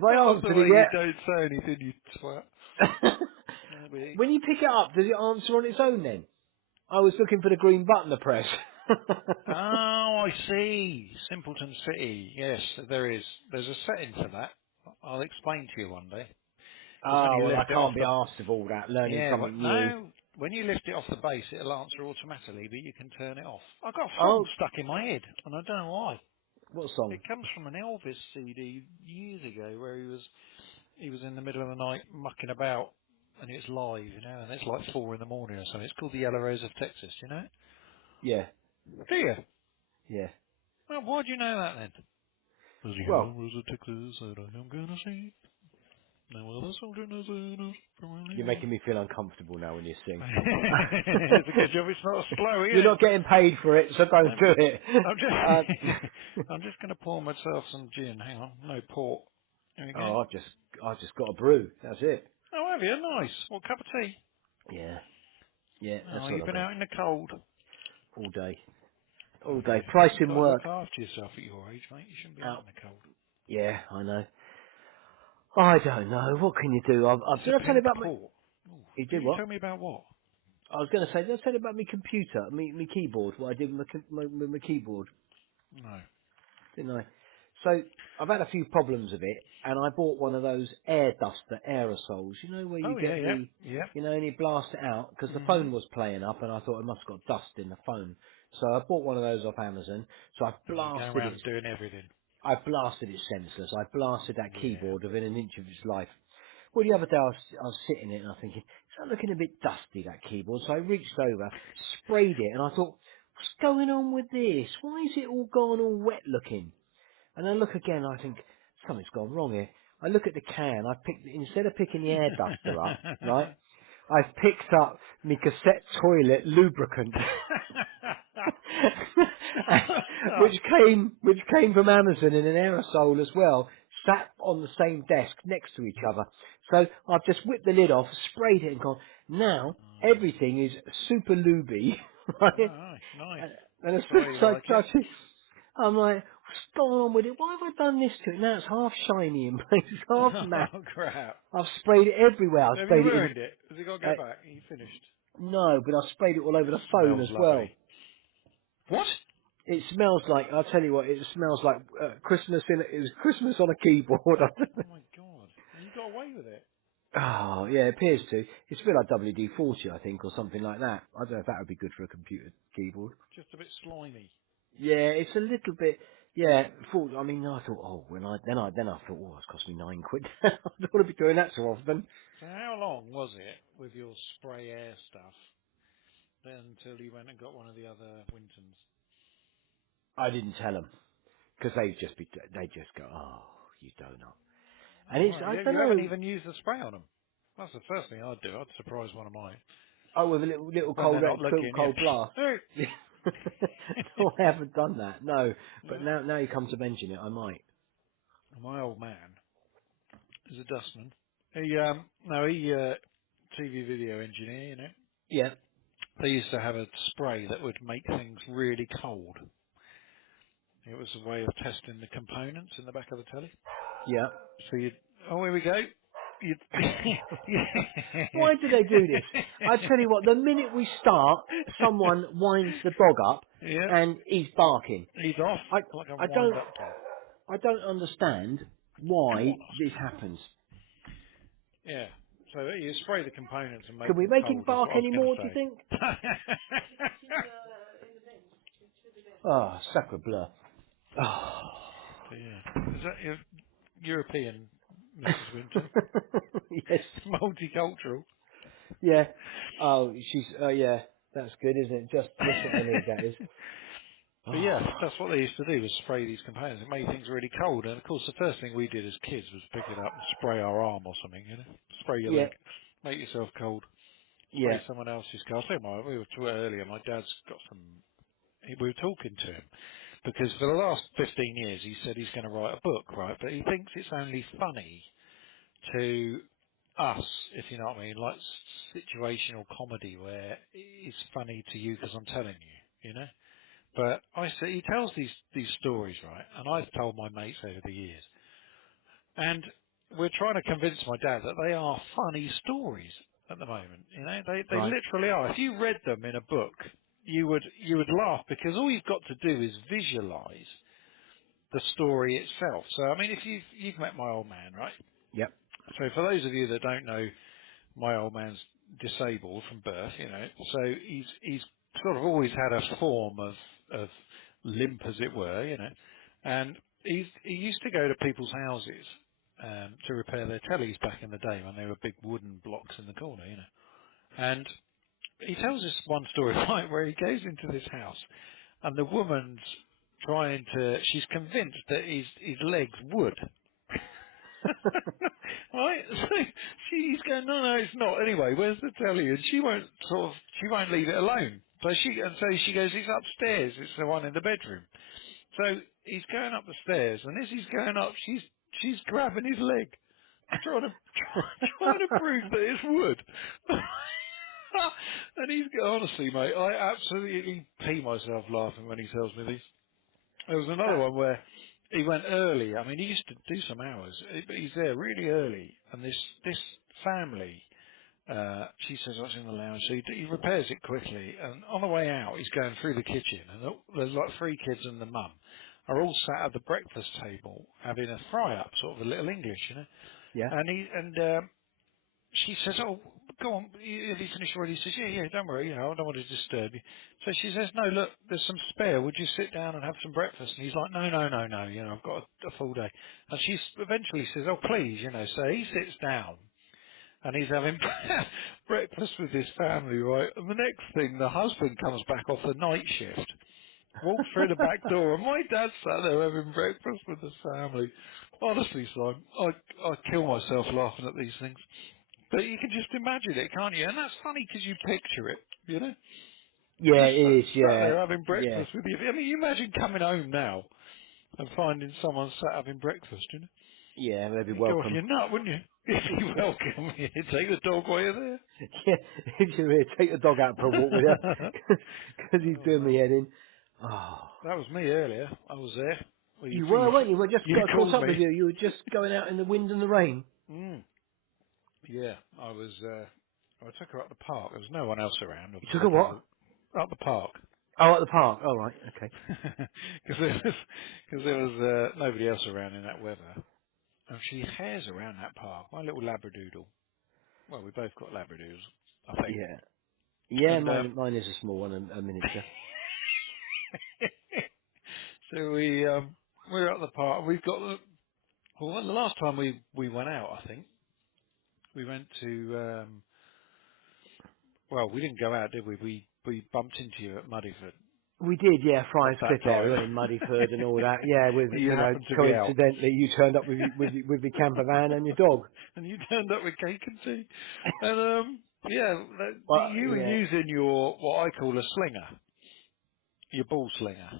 Have I That's the answered way it you yet? don't say anything, you twat. Maybe. When you pick it up, does it answer on its own then? I was looking for the green button to press. Oh, I see. Simpleton City. Yes, there is. There's a setting for that. I'll explain to you one day. Because when Oh, you well, I lift it off can't be the... asked of all that, learning Yeah, something new. no, when you lift it off the base, it'll answer automatically, but you can turn it off. I got a song Oh, stuck in my head, and I don't know why. what song? It comes from an Elvis CD years ago where he was in the middle of the night mucking about, and it's live, you know, and it's like 4 in the morning or something. It's called The Yellow Rose of Texas, you know? Yeah, Do you? yeah. Well, why do you know that then? There's a yellow Well, rose of Texas that I am gonna see. No other soldier knows it from you're anyone. making me feel uncomfortable now when you sing. It's a good job it's not slow, is You're it? not getting paid for it, so don't I'm, do it. I'm just, uh, I'm just going to pour myself some gin. Hang on, no port. There we go. oh, I've just got a brew. That's it. Oh, have you? Nice. What cup of tea? Yeah, yeah, that's Oh, what you've I've been got out in the cold. all day. All Oh day. yeah. You've Pricing got to look work. after yourself at your age, mate. You shouldn't be out Out. in the cold. Yeah, I know. I don't know. What can you do? It's Did a I tell you pink about my... port. Ooh. You Did did you what? tell me about what? I was going to say, did I tell you about my computer, my keyboard, what I did with my keyboard, No. didn't I? So, I've had a few problems with it, and I bought one of those air duster aerosols, you know, where you Oh yeah, get yeah, the, yeah. you know, and you blast it out, because the Mhm. phone was playing up, and I thought I must have got dust in the phone. So I bought one of those off Amazon, so And you're going around doing everything. I blasted it senseless. I blasted that Yeah. keyboard within an inch of its life. Well, the other day I was sitting in it and I was thinking, it's not looking a bit dusty, that keyboard. So I reached over, sprayed it, and I thought, what's going on with this? Why is it all gone all wet looking? And I look again, I think, something's gone wrong here. I look at the can, instead of picking the air duster up, right, I've picked up my cassette toilet lubricant. which came from Amazon in an aerosol as well, sat on the same desk next to each other. So I've just whipped the lid off, sprayed it and gone, now Nice. everything is super looby, right? Nice, nice. And as That's the soon way you as I like it. touch it, I'm like, what's going on with it? Why have I done this to it? Now it's half shiny in places, half matte. Oh crap. I've sprayed it everywhere. I've Have you sprayed it in, ruined it? Has it got to go back? Are you finished? no, but I've sprayed it all over the phone Smells as well. lovely. What? It smells like, I'll tell you what, it smells like Christmas it was Christmas on a keyboard. Oh my god. And you got away with it? Oh, yeah, it appears to. It's a bit like WD-40, I think, or something like that. I don't know if that would be good for a computer keyboard. Just a bit slimy. Yeah, it's a little bit, yeah, I mean, I thought, oh, then I thought, oh, it's cost me £9. I don't want to be doing that so often. So how long was it with your spray air stuff then until you went and got one of the other Wintons? I didn't tell them, because they just go, oh, you donut. And Oh, it's, right. I Yeah, don't you haven't know, even used the spray on them. That's the first thing I'd do. I'd surprise one of mine. oh, with a little When they're cold, not looking, cold blast. yeah. No, I haven't done that. No, but Yeah. now you come to mention it, I might. My old man is a dustman. He TV video engineer, you know. Yeah, They used to have a spray that would make things really cold. It was a way of testing the components in the back of the telly. yeah. So here we go. You'd, Why do they do this? I tell you what, the minute we start, someone winds the dog up, yeah, and he's barking. he's off I, like a I don't, wind-up dog. I don't understand Come why on, this Oscar. happens. Yeah. So you spray the components and make Can we them make him cold, is bark what I was going anymore, to do you say. think? Oh, sacre bleu. Oh. So, yeah. Is that your European, Mrs Winton? Yes. Multicultural. Yeah. Oh, yeah, that's good, isn't it? Just what I need, that is. But yeah, Oh. that's what they used to do, was spray these components. It made things really cold. And of course, the first thing we did as kids was pick it up and spray our arm or something, you know? Spray your Yeah, leg, make yourself cold, spray yeah, someone else's car. I think we were talking earlier, my dad's got some, we were talking to him, because for the last 15 years he said he's going to write a book, right? But he thinks it's only funny to us, if you know what I mean, like situational comedy where it's funny to you because I'm telling you, you know? But I say he tells these stories, right? And I've told my mates over the years. And we're trying to convince my dad that they are funny stories at the moment. You know, they Right. literally are. If you read them in a book, you would laugh because all you've got to do is visualise the story itself. So, I mean, if you've met my old man, right? Yep. So, for those of you that don't know, my old man's disabled from birth. You know, so he's sort of always had a form of limp, as it were. You know, and he used to go to people's houses to repair their tellies back in the day when they were big wooden blocks in the corner. You know, and he tells us one story right where he goes into this house and the woman's she's convinced that his leg's wood. Right? So she's going, no, it's not. Anyway, where's the telly? And she won't leave it alone. So she goes, it's upstairs. It's the one in the bedroom. So he's going up the stairs, and as he's going up, she's grabbing his leg, trying to prove that it's wood. And honestly, mate, I absolutely pee myself laughing when he tells me this. There was another one where he went early. I mean, he used to do some hours, but he's there really early. And this family, she says, I was in the lounge. So he repairs it quickly. And on the way out, he's going through the kitchen. And there's like 3 kids and the mum are all sat at the breakfast table having a fry-up, sort of a little English, you know. Yeah. And she says, oh, go on, have you finished already? He says, yeah, don't worry, I don't want to disturb you. So she says, no, look, there's some spare. Would you sit down and have some breakfast? And he's like, no, I've got a full day. And she eventually says, oh, please, So he sits down and he's having breakfast with his family, right? And the next thing, the husband comes back off the night shift, walks through the back door, and my dad sat there having breakfast with the family. Honestly, Simon, I kill myself laughing at these things. But you can just imagine it, can't you? And that's funny because you picture it, Yeah, Just it is. sat Yeah. there having Yeah. breakfast with you. I mean, you imagine coming home now and finding someone sat having breakfast, Yeah, they'd be You'd go off welcome. your nut, wouldn't you? You'd be welcome. You'd take the dog while you're there. Yeah, if you're here, take the dog out for a walk with you, because he's Oh, doing me mate. head in. Oh. That was me earlier. I was there. Well, You were, weren't you? We just you got caught called up with me. you. You were just going out in the wind and the rain. Mm. Yeah, I was. I took her up the park. There was no one else around, You took obviously, a because what? up the park. Oh, at the park. Oh, right. Okay. Because there was nobody else around in that weather. And she hares around that park. My little Labradoodle. Well, we both got Labradoodles, I think. Yeah. Yeah, And mine is a small one, a miniature. so we're at the park. We've got the last time we went out, I think we went to. Well, we didn't go out, did we? We bumped into you at Muddyford We did, yeah, at Fry's that Cliff area, time. went in Muddyford and all that. Yeah, with, You happened to be out, coincidentally, you turned up with your camper van and your dog. and you turned up with cake and tea. And yeah, Well, you were yeah. using your what I call a slinger, your ball slinger,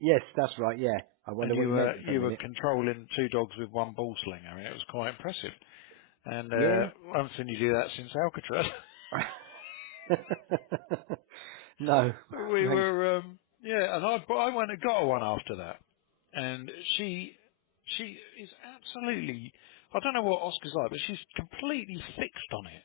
Yes, that's right, yeah. I and wonder what you meant for a you were minute. controlling 2 dogs with 1 ball slinger, and it was quite impressive. And Yeah. I haven't seen you do that since Alcatraz. No. We Thanks. were, yeah, and I went and got her one after that, and she is absolutely. I don't know what Oscar's like, but she's completely fixed on it.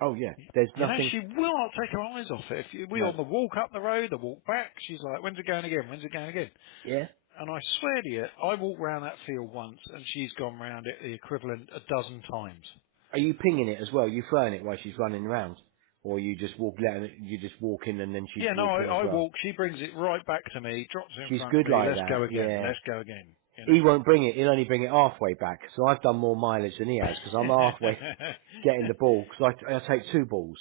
Oh, yeah. There's nothing. She will not take her eyes off it. We No. on the walk up the road, the walk back, she's like, "When's it going again? When's it going again?" Yeah? And I swear to you, I walked round that field once, and she's gone round it the equivalent a dozen times. Are you pinging it as well? You throwing it while she's running around? Or you just you just walk in and then she's Yeah, no, walking as I well? walk. She brings it right back to me, drops it in She's front of good me. like Let's that, go again. yeah. Let's go again. He won't bring it. He'll only bring it halfway back. So I've done more mileage than he has because I'm halfway getting the ball because I take 2 balls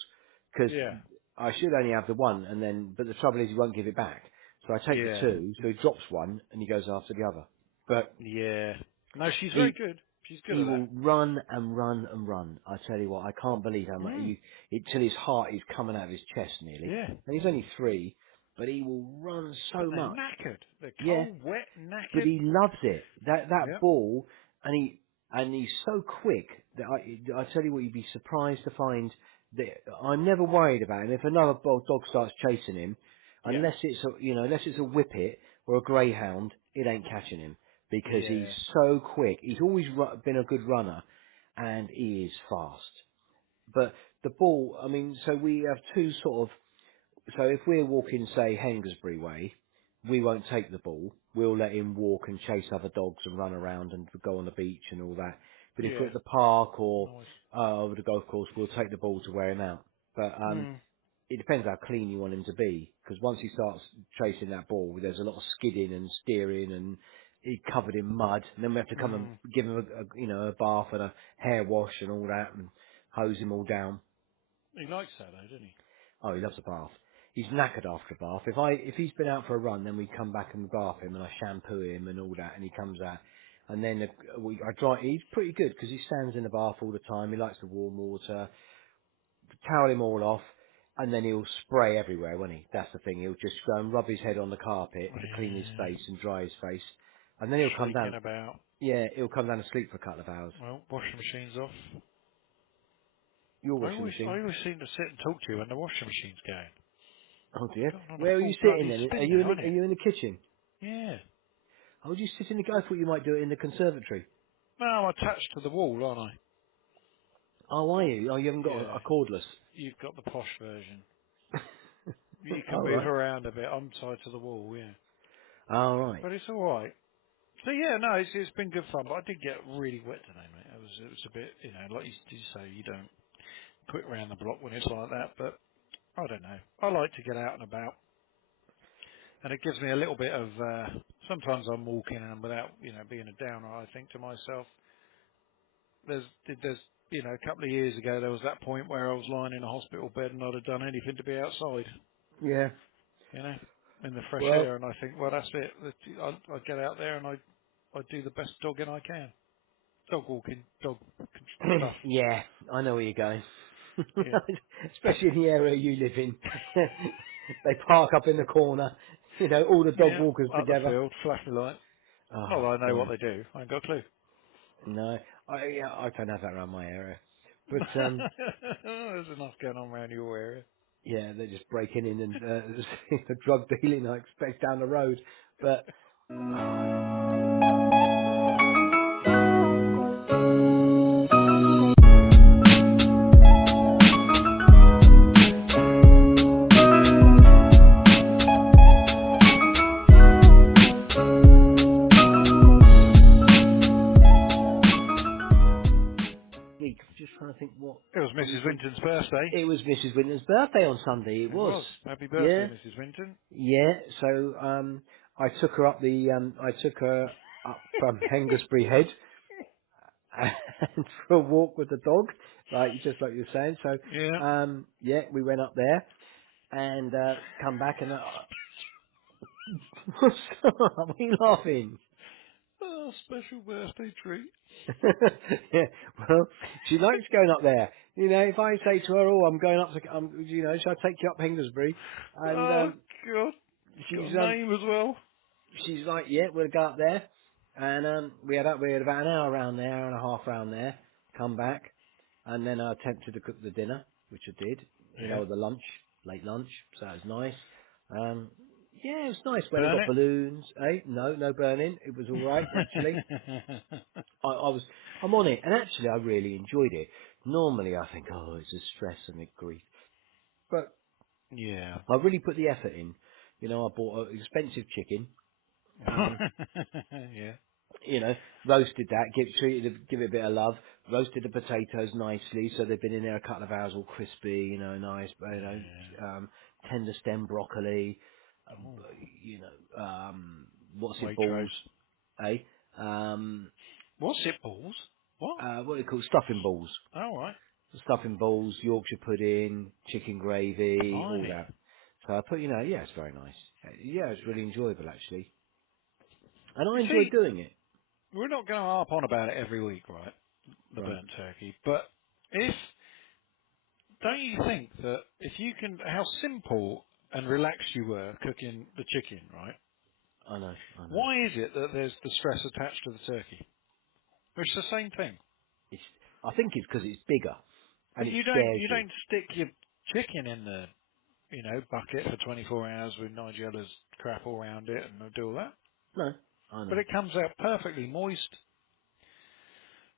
because Yeah, I should only have the one but the trouble is he won't give it back. So I take the yeah, 2, so he drops one and he goes after the other. But yeah. No, she's very he good. She's good he at that. will run and run and run. I tell you what, I can't believe how much Mm. till his heart is coming out of his chest nearly. Yeah, And he's only 3, but he will run but so they're much. knackered. They're Yeah, cold, wet, but knackered. he loves it. That Yeah, ball, and he's so quick that I tell you what, you'd be surprised to find that I'm never worried about him. If another dog starts chasing him, yeah, unless it's a whippet or a greyhound, it ain't catching him because he's yeah, so quick. He's always been a good runner, and he is fast. But the ball, I mean, so we have two sort of, so if we're walking, say, Hengersbury way, we won't take the ball. We'll let him walk and chase other dogs and run around and go on the beach and all that. But if we're Yeah. at the park or Nice. over the golf course, we'll take the ball to wear him out. But Mm. it depends how clean you want him to be, because once he starts chasing that ball, there's a lot of skidding and steering, and he's covered in mud. And then we have to come and Mm. give him a bath and a hair wash and all that, and hose him all down. He likes that though, doesn't he? Oh, he loves a bath. He's knackered after a bath. If he's been out for a run, then we come back and bath him, and I shampoo him and all that, and he comes out. And then I dry. He's pretty good because he stands in the bath all the time. He likes the warm water. Towel him all off, and then he'll spray everywhere, won't he? That's the thing. He'll just go and rub his head on the carpet to clean his Yeah. face and dry his face, and then he'll come Shrieking down. about. Yeah, he'll come down and sleep for a couple of hours. Well, washing machine's off. Your I washing always, I machine. always seem to sit and talk to you when the washing machine's going. Oh dear. Going on a Where are you full sitting bloody then? spin now, isn't Are it? you in the kitchen? Yeah. Oh, you sit in the. I thought you might do it in the conservatory. No, I'm attached to the wall, aren't Oh, are you? Oh, you haven't I? got Yeah. a cordless. You've got the posh version. You can All move right. around a bit. I'm tied to the wall, yeah. All right. But it's all right. So yeah, no, it's been good fun. But I did get really wet today, mate. It was a bit, like you say, you don't put around the block when it's like that. But I don't know. I like to get out and about, and it gives me a little bit of. Sometimes I'm walking and without, being a downer, I think to myself, there's a couple of years ago there was that point where I was lying in a hospital bed and I'd have done anything to be outside, Yeah. you know, in the fresh Well. air, and I think, well, that's it. I get out there and I do the best dogging I can. Dog walking, dog stuff. Yeah, I know where you're going. Yeah. Especially in the area you live in. They park up in the corner, all the dog Yeah, walkers up the together. field, flashing light. Not Oh, that I know what God. they do. I ain't got a clue. No, I don't have that around my area. But, There's enough going on around your area. yeah, they're just breaking in and drug dealing, I expect, down the road. But, oh, I'm just trying to think what It was I was Mrs. doing. Winton's birthday. It was Mrs. Winton's birthday on Sunday. It It was. was. Happy birthday, Yeah. Mrs. Winton. Yeah, so I took her up from Hengersbury Head and for a walk with the dog, just like you were saying. So Yeah. yeah, we went up there and come back and what's up? What are you laughing? Oh, special birthday treat. Yeah, well, she likes going up there. If I say to her, "Oh, I'm going up to," shall I take you up Hengersbury? And Oh, God. Got she's a name as well. she's like, yeah, we'll go up there. And we had about an hour around there, hour and a half round there, come back, and then I attempted to cook the dinner, which I did, Yeah. the lunch, late lunch, so that was nice. Yeah, it was nice. When they Burn got balloons, no burning. It was all right, actually. it. I'm on it, and actually I really enjoyed it. Normally I think, oh, it's a stress and a grief. But Yeah. I really put the effort in. I bought an expensive chicken. Um, Yeah. Roasted that, give it a bit of love. Roasted the potatoes nicely, so they've been in there a couple of hours, all crispy, nice, Yeah. tender stem broccoli, Oh. what's it, balls, Waitrose. eh? What's it, balls? What? What do you call stuffing balls? All right. Stuffing balls, Yorkshire pudding, chicken gravy, all Blimey. that. So I put, yeah, it's very nice. Yeah, it's really enjoyable actually, and I You enjoy see, doing it. we're not going to harp on about it every week, right? The Right, burnt turkey. But don't you think that if you can, how simple and relaxed you were cooking the chicken, right? I know. Why is it that there's the stress attached to the turkey? It's the same thing. It's, I think it's because it's bigger But and it you scares you. don't stick your chicken in the, bucket for 24 hours with Nigella's crap all around it and do all that. No, I But know. it comes out perfectly moist.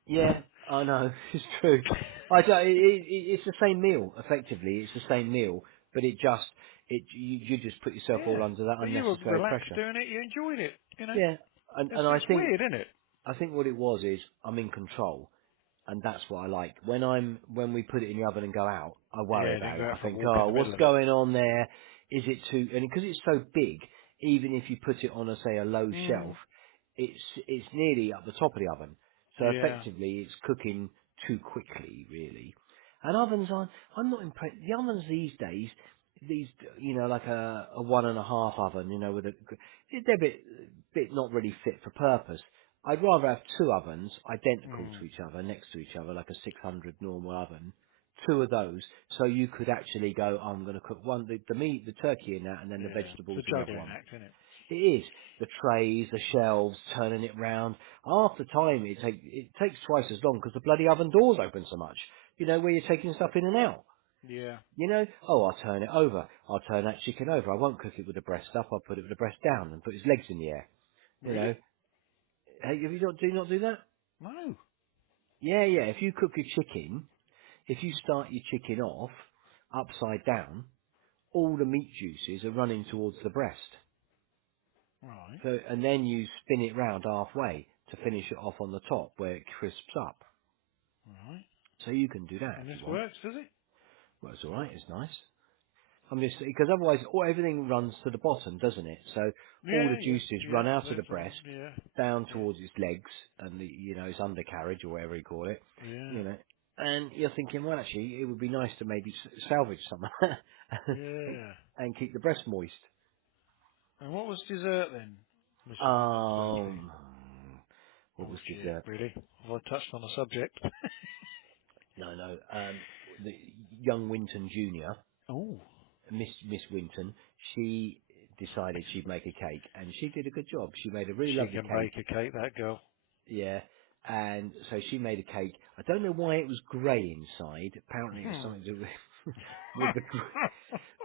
Yeah, I know, it's true. It's the same meal, effectively. It's the same meal, but you just put yourself all Yeah. under that But you were unnecessary relaxed pressure. doing it, you enjoyed it, you know. Yeah, and It's weird, isn't it? I think what it was is I'm in control, and that's what I like. When we put it in the oven and go out, I worry Yeah, then about go it. out I for a think, walk in oh, the what's middle of it. going on there? Is it too? And because it's so big, even if you put it on, say, a low shelf, Mm. it's nearly up the top of the oven. So Yeah. effectively, it's cooking too quickly, really. And ovens I'm not impressed. The ovens these days, these, like a 1.5 oven, they're a bit not really fit for purpose. I'd rather have two ovens identical Mm. to each other, next to each other, like a 600 normal oven. Two of those, so you could actually go, I'm going to cook the meat, the turkey in that, and then the Yeah. vegetables It's in a the other juggling one. act, isn't it? It is. The trays, the shelves, turning it round. Half the time it takes twice as long because the bloody oven door's open so much. Where you're taking stuff in and out. Yeah. Oh, I'll turn it over. I'll turn that chicken over. I won't cook it with the breast up. I'll put it with the breast down and put his legs in the air. You Really? know. Hey, do you not do that? No. Yeah, yeah. If you cook your chicken, if you start your chicken off upside down, all the meat juices are running towards the breast. Right. So, and then you spin it round halfway to finish it off on the top where it crisps up. Right. So you can do that And if this you want. works, does it? Well, it's all right. It's nice. I'm just because otherwise, everything runs to the bottom, doesn't it? So all the Yeah, yeah, juices run yeah. out of the That's breast, yeah, down yeah, towards its legs and its undercarriage or whatever you call it. yeah, You know, and you're thinking, well, actually, it would be nice to maybe salvage some yeah. and keep the breast moist. And what was dessert then, Mrs. Winton's birthday? Um, what Oh was shit, dessert? really? Have I touched on a subject? No, no. The young Winton Junior, Oh, Miss Winton, she decided she'd make a cake, and she did a good job. She made a really she lovely can cake. bake a cake, that girl. Yeah, and so she made a cake. I don't know why it was grey inside. Apparently, it was Hmm. something to do with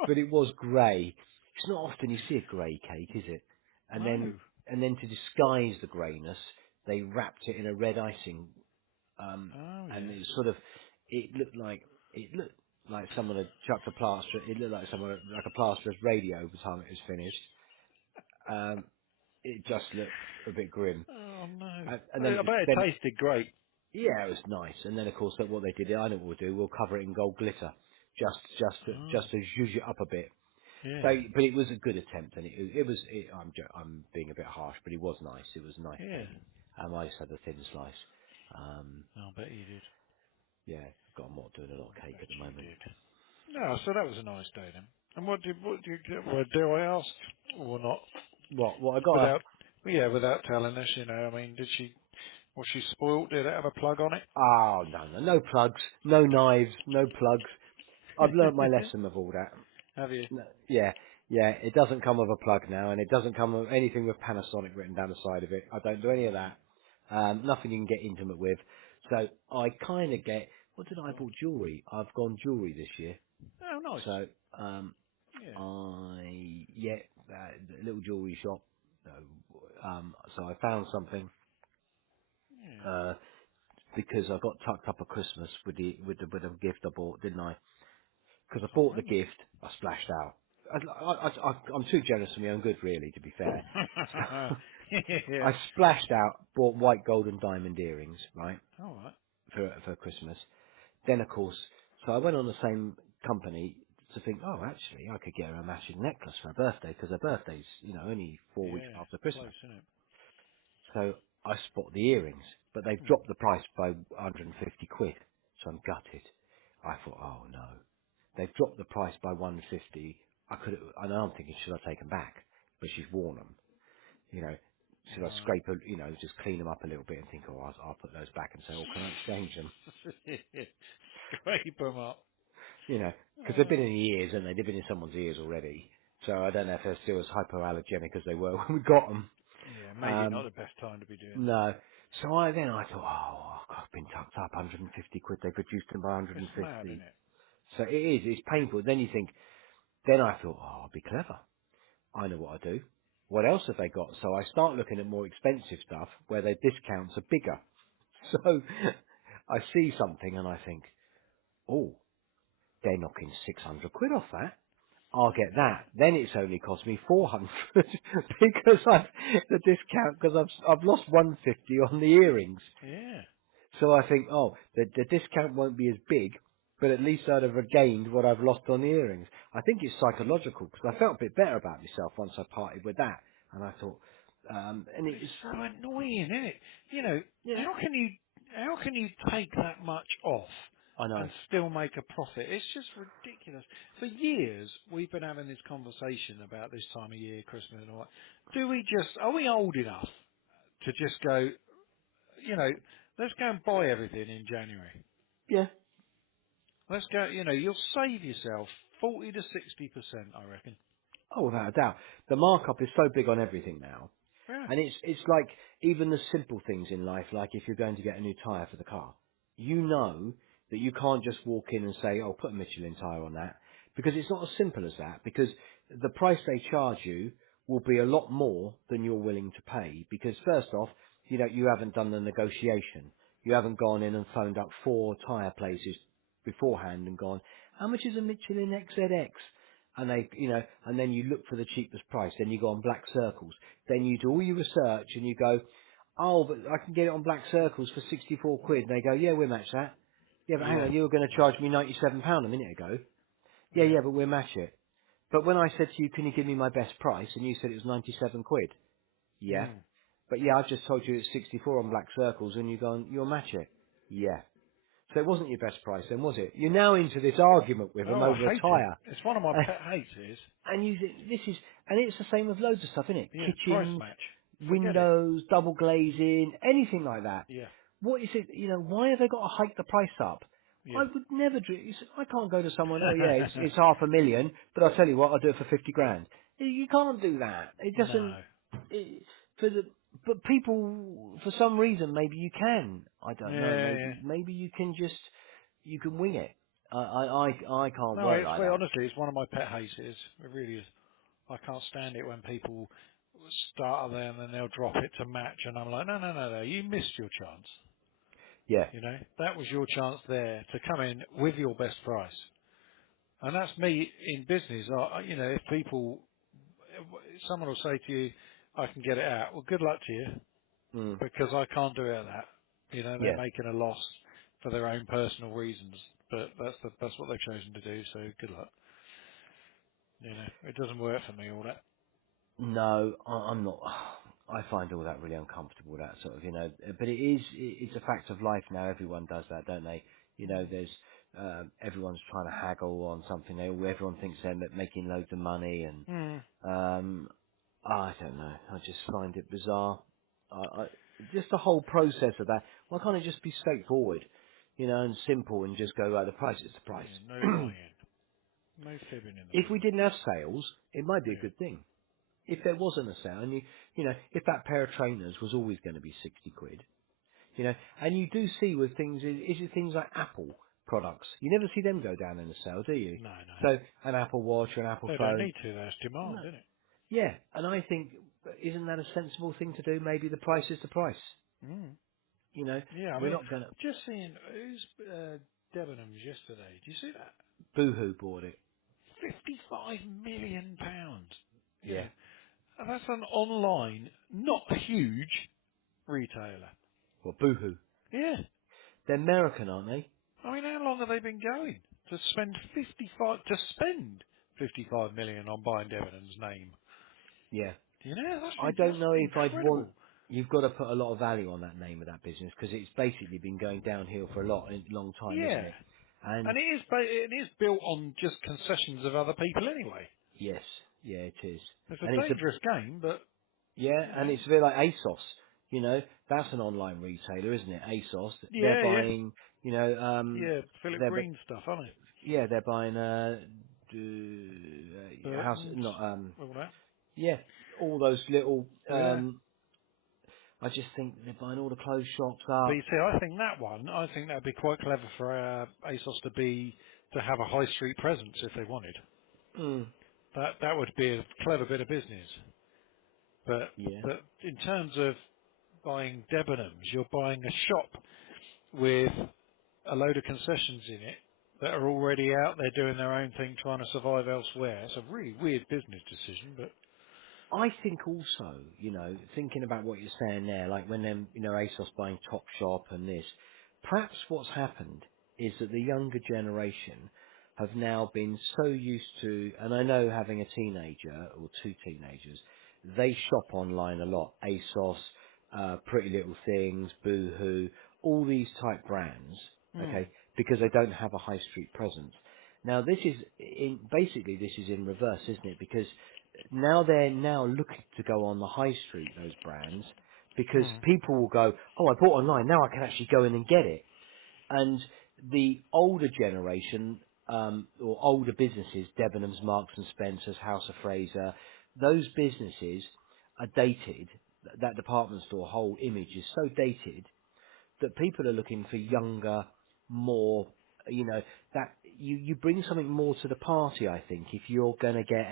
but it was grey. It's not often you see a grey cake, is it? And then No. and then to disguise the greyness, they wrapped it in a red icing. Oh And yeah. it looked like someone had chucked a plaster. It looked like like a plasterer's radio by the time it was finished. Um, it just looked a bit grim. Oh no. And then I bet it tasted great. yeah, it was nice. And then of course what they did, I know what we'll do. We'll cover it in gold glitter, Oh. just to zhuzh it up a bit. So, Yeah. but it was a good attempt, and I'm being a bit harsh, but it was nice. It was a nice Yeah. cake. I just had a thin slice. Um, I bet you did. yeah, God, I'm not doing a lot of cake Bet at the you moment. did. No, so that was a nice day then. And what did you get? Well, dare I ask? Or not? What I got? Without, yeah, without telling us, I mean, was she spoilt? Did it have a plug on Oh no plugs, no knives, no plugs. I've learnt my it? lesson with all that. Have you? No, yeah, yeah. It doesn't come with a plug now, and it doesn't come with anything with Panasonic written down the side of it. I don't do any of No. that. Nothing you can get intimate with. So I kind of get. What did I Go on. bought jewellery? I've gone jewellery this year. Oh, nice. So Yeah. the little jewellery shop. So I found something Yeah. uh, because I got tucked up at Christmas with a gift I bought, didn't I? Because I Can't bought the remember. gift, I splashed out. I'm too jealous of my own good, really, to be fair. So yeah. I splashed out, bought white, gold, and diamond earrings, right, All right. for Christmas. Then, of course, so I went on the same company to think, oh, actually, I could get her a matching necklace for her birthday because her birthday's, only 4 weeks Yeah. after Close, Christmas. isn't it? So I spot the earrings, but they've Hmm. dropped the price by 150 quid. So I'm gutted. I thought, oh no, they've dropped the price by 150. I know I'm thinking, should I take them back? But she's worn them. Should I Right. scrape her, just clean them up a little bit and think, oh, I'll put those back and say, oh, can I exchange them? Scrape them up. Because they've been Oh. in ears and they've been in someone's ears already. So I don't know if they're still as hypoallergenic as they were when we got them. Yeah, maybe not Um, the best time to be doing that. no. So I thought, oh, I've been tucked up, 150 quid. They've reduced them by It's mad, isn't 150. it? So it's painful. Then you think, then I thought, oh, I'll be clever. I know what I do. What else have they got? So I start looking at more expensive stuff where their discounts are bigger. So I see something and I think, oh, they're knocking 600 quid off that. I'll get that. Then it's only cost me 400 because the discount, because I've lost 150 on the earrings. Yeah. So I think, oh, the discount won't be as big, but at least I'd have regained what I've lost on the earrings. I think it's psychological because I felt a bit better about myself once I parted with that. And I thought, and But it's, it's so annoying, isn't it? You know, yeah, how can you take that much off I know. and still make a profit? It's just ridiculous. For years, we've been having this conversation about this time of year, Christmas and all that. Are we old enough to just go, you know, let's go and buy everything in January? Yeah. Let's go, you know, you'll save yourself 40 to 60%, I reckon. Oh, without a doubt. The markup is so big on everything now. Yeah. And it's like even the simple things in life, like if you're going to get a new tyre for the car, you know that you can't just walk in and say, oh, put a Michelin tyre on that, because it's not as simple as that, because the price they charge you will be a lot more than you're willing to pay, because first off, you know, you haven't done the negotiation. You haven't gone in and phoned up 4 tyre places beforehand and gone, how much is a Michelin XZX? And they, you know, and then you look for the cheapest price. Then you go on Black Circles. Then you do all your research and you go, oh, but I can get it on Black Circles for 64 quid. And they go, yeah, we'll match that. Yeah, but hang Yeah. on, you were going to charge me £97 a minute ago. Yeah, Yeah. yeah, but we'll match it. But when I said to you, can you give me my best price? And you said it was 97 quid. Yeah. Mm. But yeah, I've just told you it's 64 on Black Circles and you're going, you'll match it. Yeah. So it wasn't your best price then, was it? You're now into this argument with them Oh, I over a hate it. tyre. It's one of my pet hates is, And you think, this is, and it's the same with loads of stuff, isn't it? yeah, price Kitchens, match. Forget it. windows, double glazing, anything like that. Yeah. What is it, you know, why have they got to hike the price up? I Yeah. would never do it. I can't go to someone, oh yeah, it's 500,000, but I'll tell you what, I'll do it for 50 grand. You can't do that. It doesn't, No. it, for the, but people, for some reason, maybe you can. I don't know, Yeah, yeah. maybe you can just, you can wing it. I can't No, work like that. honestly, it's one of my pet hates. It really is. I can't stand it when people start there and then they'll drop it to match, and I'm like, no, you missed your chance. Yeah. You know, that was your chance there to come in with your best price. And that's me in business. You know, if someone will say to you, I can get it out. Well, good luck to you, Mm. because I can't do it at that. You know, they're Yeah. making a loss for their own personal reasons, but that's what they've chosen to do. So good luck. You know, it doesn't work for me all that. No, I'm not. I find all that really uncomfortable. That sort of, you know. But it's a fact of life now. Everyone does that, don't they? You know, there's everyone's trying to haggle on something. Everyone thinks they're making loads of money, and Mm. I don't know. I just find it bizarre. Just the whole process of that. Why can't it just be straightforward, you know, and simple, and just go, right, the price is the price. Yeah, no lying, no fibbing in the If we world. didn't have sales, it might be a Yeah. good thing. If there wasn't a sale, and you know, if that pair of trainers was always going to be 60 quid, you know, and you do see with things, is it things like Apple products? You never see them go down in the sale, do you? No, no. So an Apple Watch or an Apple They don't phone, need to. That's demand, no. isn't it? Yeah, and I think, isn't that a sensible thing to do? Maybe the price is the price. Mm. You know, Yeah, I we're mean, not going to, just seeing who's Debenhams yesterday. Do you see that? £55 million. You Yeah. know, and that's an online, not a huge retailer. Well, Boohoo. Yeah. They're American, aren't they? I mean, how long have they been going to spend 55 million on buying Debenhams' name? Yeah. You know, I that's don't know if I'd want. incredible. You've got to put a lot of value on that name of that business because it's basically been going downhill for a long time, isn't Yeah. it? And And it is built on just concessions of other people anyway. yes, yeah, it is. It's a And it's a dangerous game, but, yeah, you and know. it's a bit like ASOS. You know, that's an online retailer, isn't it? ASOS. They're Yeah, yeah. buying. You know, Yeah, Philip they're Green stuff, aren't it? yeah, they're buying house Burton's, not all that. yeah, all those little Yeah. I just think they're buying all the clothes shops But up. you see, I think that'd be quite clever for ASOS to have a high street presence if they wanted. Mm, That would be a clever bit of business. yeah. But in terms of buying Debenhams, you're buying a shop with load of concessions in it that are already out there doing their own thing, trying to survive elsewhere. It's a really weird business decision, but I think also, thinking about what you're saying there, like when them, ASOS buying Topshop and this, perhaps what's happened is that the younger generation have now been so used to, and I know having a teenager or two teenagers, they shop online a lot. ASOS, Pretty Little Things, Boohoo, all these type brands, okay, because they don't have a high street presence. Now this is basically this is in reverse, isn't it? Because now they're now looking to go on the high street, those brands, because people will go, oh, I bought online, now I can actually go in and get it. And the older generation, or older businesses, Debenhams, Marks and Spencer's, House of Fraser, those businesses are dated. That department store whole image is so dated that people are looking for younger, more, that you bring something more to the party, I think, if you're going to get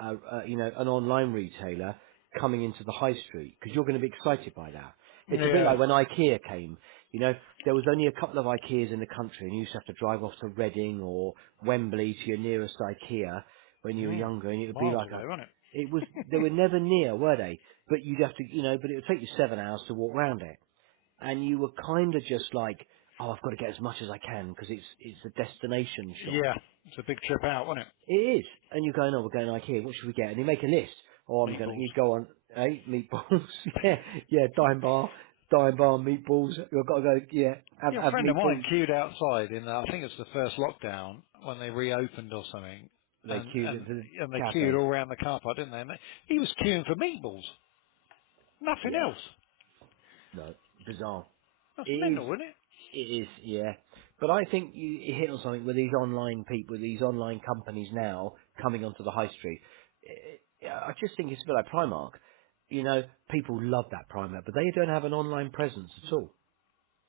an online retailer coming into the high street, because you're going to be excited by that. It's a bit like when IKEA came. There was only a couple of IKEAs in the country, and you used to have to drive off to Reading or Wembley to your nearest IKEA when you were younger, and it would be miles like away, wasn't it? it was. They were never near, were they? But you'd have to, but it would take you 7 hours to walk round it, and you were kind of just like, oh, I've got to get as much as I can because it's a destination shop. Yeah, it's a big trip out, wasn't it? It is. And you're going, oh, we're going IKEA, what should we get? And you make a list. Oh, I'm going to, Meatballs. you go on, meatballs. yeah, dime bar, meatballs. You've got to go, have Yeah, a friend of meatballs. mine queued outside in, I think it's the first lockdown, when they reopened or something. They queued into the And they queued cafe. all around the car park, didn't they? And he was queuing for meatballs. Nothing Yeah, else. no, bizarre. That's It is, mental, isn't it? yeah. But I think you hit on something with these online people, these online companies now coming onto the high street. I just think it's a bit like Primark. People love that Primark, but they don't have an online presence at all.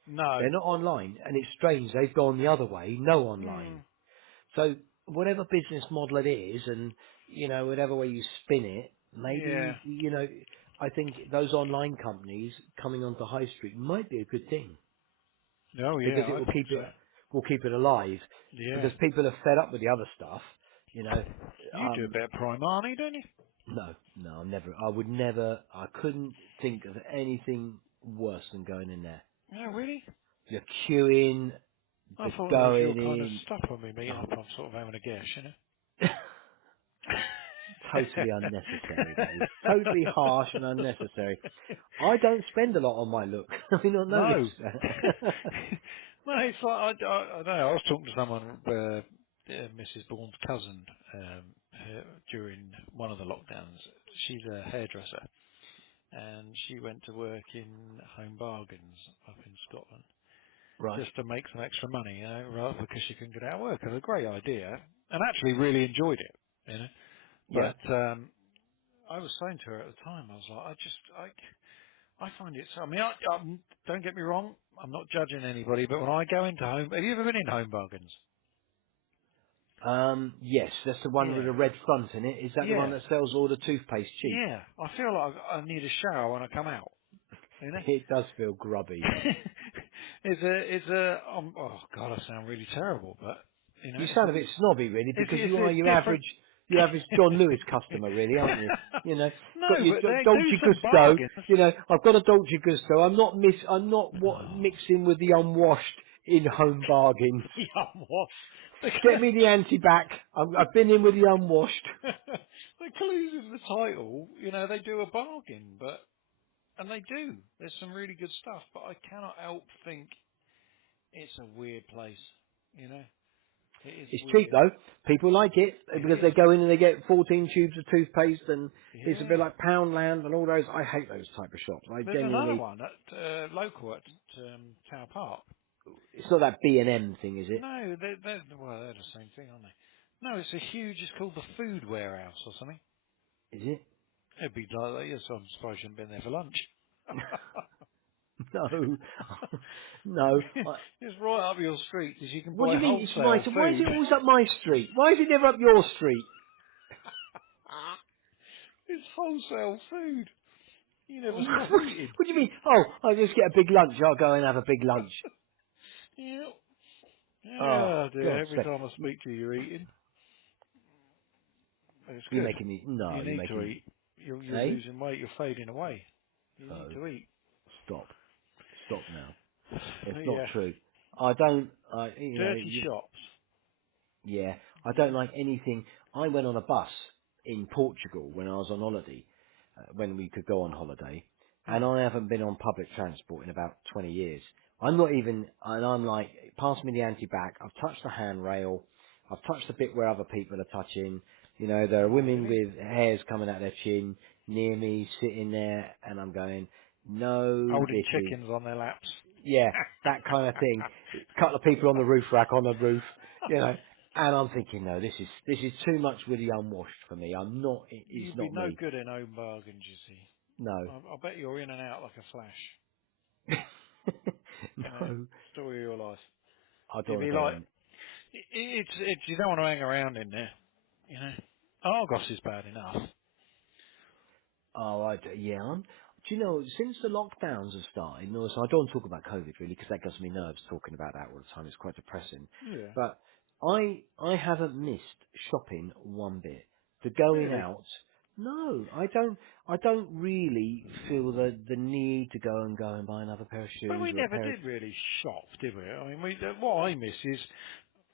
No. They're not online, and it's strange. They've gone the other way, no online. So whatever business model it is, and whatever way you spin it, Yeah. maybe I think those online companies coming onto high street might be a good thing Oh, because yeah, it I will think keep so. it alive. Yeah. Because people are fed up with the other stuff. You do a bit of Primarni, don't you? No, I would never. I couldn't think of anything worse than going in there. Oh, really? You're queuing, I the thought that was your going kind of in. stuff when we meet up. I'm sort of having a guess, you know? Totally unnecessary, that is. Totally harsh and unnecessary. I don't spend a lot on my look. Have you not No. noticed? No, it's like, I don't know, I was talking to someone, Mrs. Bourne's cousin, during one of the lockdowns. She's a hairdresser, and she went to work in Home Bargains up in Scotland, Right. just to make some extra money, rather because she couldn't get out of work. It was a great idea, and actually really enjoyed it, Yeah. But I was saying to her at the time, I was like, I find it so. I mean, don't get me wrong. I'm not judging anybody, but when I go into Home, have you ever been in Home Bargains? Yes, that's the one with Yeah, the red front in it. Is that the one yeah, that sells all the toothpaste cheap? yeah. I feel like I need a shower when I come out. You know, It does feel grubby. oh God, I sound really terrible, but You sound a bit snobby, really, because it's you are a your different. average John Lewis customer, really, aren't you? No, Got your but they do Dolce some Gusto. bargains. I've got a Dolce Gusto. I'm not mixing with the unwashed in Home Bargains. Yeah, what? Get me the anti-bac. I've been in with the unwashed. The clues in the title, they do a bargain, and they do. There's some really good stuff, but I cannot help think it's a weird place. It is It's cheap weird. though. People like it It because is. they go in and they get 14 tubes of toothpaste, and it's a bit Yeah. like Poundland and all those. I hate those type of shops. I There's another genuinely. one at local at Tower Park. It's not that B&M thing, is it? No, they're the same thing, aren't they? No, it's it's called the Food Warehouse or something. Is it? It'd be like that. Yes, I'm surprised you haven't been there for lunch. No, no. It's right up your street because you can What do buy you mean? It's my. wholesale So why is food. it always up my street? Why is it never up your street? It's wholesale food. You never stop eating. What do you mean? Oh, I just get a big lunch. I'll go and have a big lunch. Yeah. Oh, Yeah, dear. God's Every sake. time I speak to you, you're eating. It's You're good. making me, no, You you're need to making, eat. You're eh? losing weight. You're fading away. You need Oh, to eat. stop. Stop now. It's not Yeah. true. I don't, Dirty shops. yeah, I don't like anything. I went on a bus in Portugal when I was on holiday, when we could go on holiday, and Hmm. I haven't been on public transport in about 20 years. I'm not even, and I'm like, pass me the anti-bac, I've touched the handrail, I've touched the bit where other people are touching, there are Oh, women really? with hairs coming out their chin, near me, sitting there, and I'm going, no, Holding this is, chickens on their laps. yeah, that kind of thing. A couple of people on the roof rack on the roof, and I'm thinking, no, this is too much with the unwashed for me. I'm not. It's You'd be not no me. good in home bargains, you see. No, I bet you're in and out like a flash. Yeah. no, Story of your life. I don't You'd want be to go like, in. it's you don't want to hang around in there. You know, Argos is bad enough. Oh, yeah. Do you know, since the lockdowns have started, no, so I don't talk about COVID really because that gets me nerves talking about that all the time. It's quite depressing. Yeah. But I haven't missed shopping one bit. The going Really? out, no, I don't really feel the need to go and buy another pair of But shoes we or a never pair of. did really shop, did we? I mean, what I miss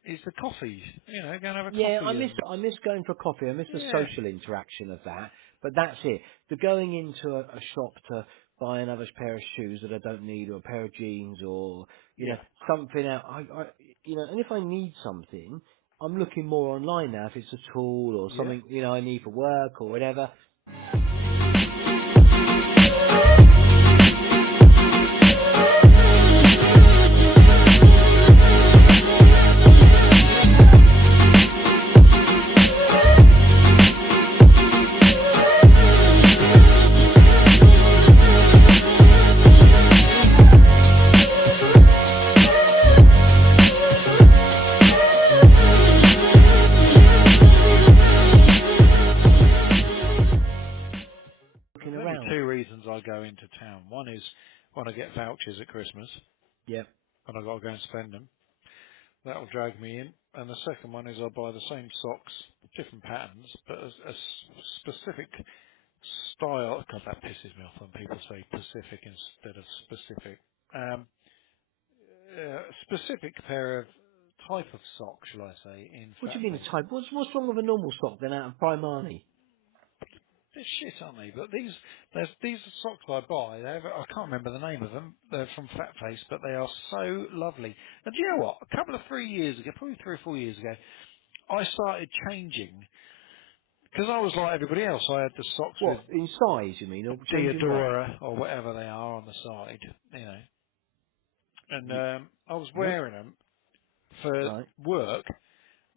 is the coffees. You know, go and have a Yeah, coffee and I miss going for coffee. I miss the yeah, social interaction of that. But that's it. The going into a shop to buy another pair of shoes that I don't need, or a pair of jeans, or yeah. something out. And if I need something, I'm looking more online now. If it's a tool or Yeah. something I need for work or whatever. Looking There's only around. two reasons I go into town. One is when I get vouchers at Christmas Yep. and I've got to go and spend them. That'll drag me in. And the second one is I buy the same socks, different patterns, but a specific style. God, that pisses me off when people say Pacific instead of specific. Specific pair of type of sock, shall I say, in What do fat you mean face. a type? What's wrong with a normal sock then out of Primani? They're shit, aren't they? But these socks I buy, I can't remember the name of them. They're from Fat Face, but they are so lovely. And do you know what? A couple of 3 years ago, probably 3 or 4 years ago, I started changing because I was like everybody else. I had the socks with What in size? You mean or changing what? Diodora or whatever they are on the side, you know. And You, I was what? wearing them for Right. work,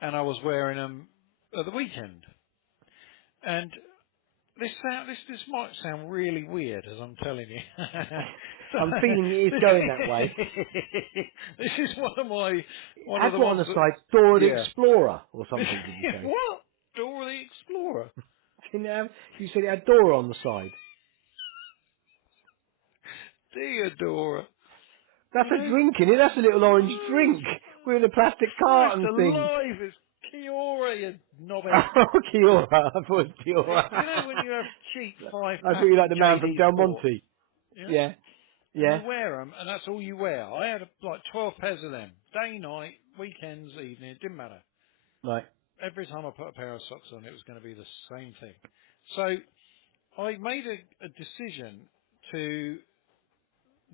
and I was wearing them at the weekend. And this might sound really weird as I'm telling you. I'm feeling it is going that way. This is one of Had the what on ones the that side? Dora the yeah. Explorer or something, did you say? What? Dora the Explorer. Didn't it have, you said it had Dora on the side. Dear Dora. That's You a know? drink, innit? That's a little orange Oh, drink with a plastic Christ carton thing. alive, it's Kiora, you knobhead. Oh, Kiora. I thought it was You know when you have Kiora. cheap 5 I thought pack you of like the man from JD Del Sports? Monte. Yeah? Yeah. And you Yeah. wear them, and that's all you wear. I had like 12 pairs of them. Day, night, weekends, evening, it didn't matter. Right. Every time I put a pair of socks on, it was going to be the same thing. So I made a decision to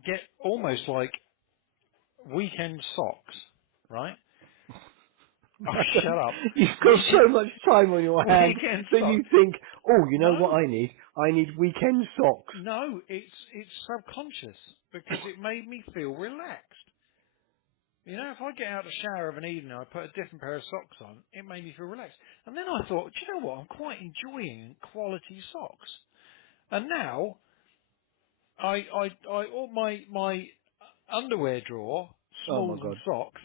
get almost like weekend socks, right? Oh, I shut don't, up. you've got Weekend, so much time on your hands weekend that you socks. think, oh, you know what No, I need? I need weekend socks. no, it's subconscious because it made me feel relaxed. You know, if I get out of the shower of an evening, I put a different pair of socks on, it made me feel relaxed. And then I thought, do you know what? I'm quite enjoying quality socks. And now, all my underwear drawer, Oh my smalls and God. socks,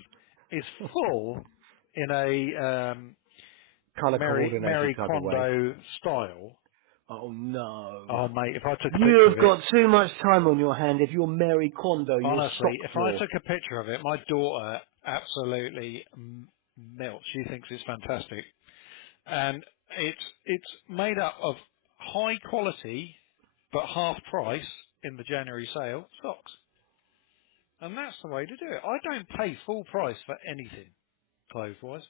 is full in a Colour coordinated Mary type of way. Kondo style. Oh no. Oh, mate, if I took a picture You've of it, got too much time on your hand if you're Mary Kondo, your honestly, sock if I drawer. took a picture of it, my daughter absolutely melts. She thinks it's fantastic. And it's made up of high quality, but half price in the January sale socks. And that's the way to do it. I don't pay full price for anything, clothes-wise.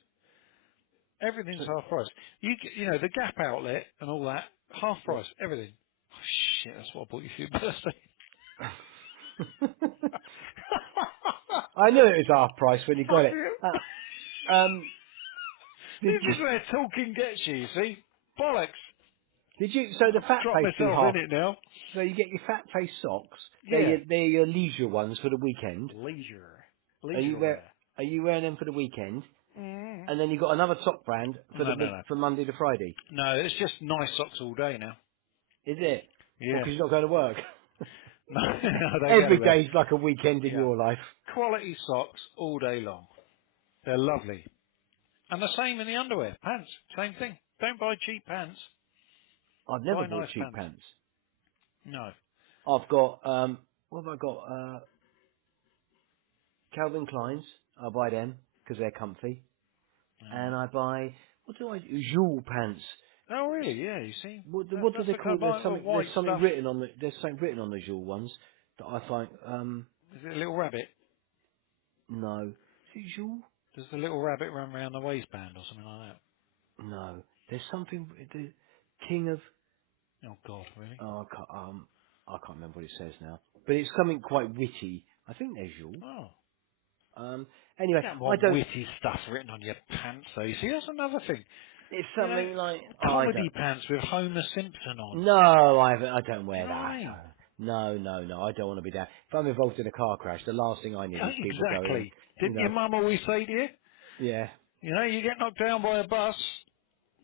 Everything's So, half price. You know, the Gap outlet and all that, half price, everything. Oh shit, that's what I bought you for your birthday. I knew it was half price when you got Fuck it. you. Did This is where talking gets you, see? Bollocks. you? So the fat Drop face thing myself half. in it now. So you get your fat face socks. Yeah. They're your leisure ones for the weekend. Leisure. Are you Leisure wear, wear. Are you wearing them for the weekend? Mm. And then you got another sock brand for No, no, no. for Monday to Friday. No, it's just nice socks all day now. Is it? Well, Yeah. because you're not going to work. No, I don't go Every anywhere. day's like a weekend in Yeah. your life. Quality socks all day long. They're lovely. And the same in the underwear. Pants. Same thing. Don't buy cheap pants. I've never Buy bought nice cheap pants. pants. No. I've got what have I got? Calvin Klein's. I buy them because they're comfy, and I buy what do I do? Joule pants. Oh, really? Yeah, you see? What do That's they the kind call? of like, white There's something stuff. written on the Joule ones that I find Is it a little rabbit? no. Is it Joule? Does the little rabbit run around the waistband or something like that? No. There's something the King of Oh, God, really? I can't remember what it says now, but it's something quite witty. I think there's Joule. Oh. Anyway, You don't I want don't. witty stuff written on your pants, though. You see, that's another thing. It's You know, something like I comedy don't. pants with Homer Simpson on. No, I don't Do you wear know what I that. mean? No. I don't want to be that. If I'm involved in a car crash, the last thing I need Yeah, is people going, exactly. Didn't your mum always say to you? yeah, You know, you get knocked down by a bus,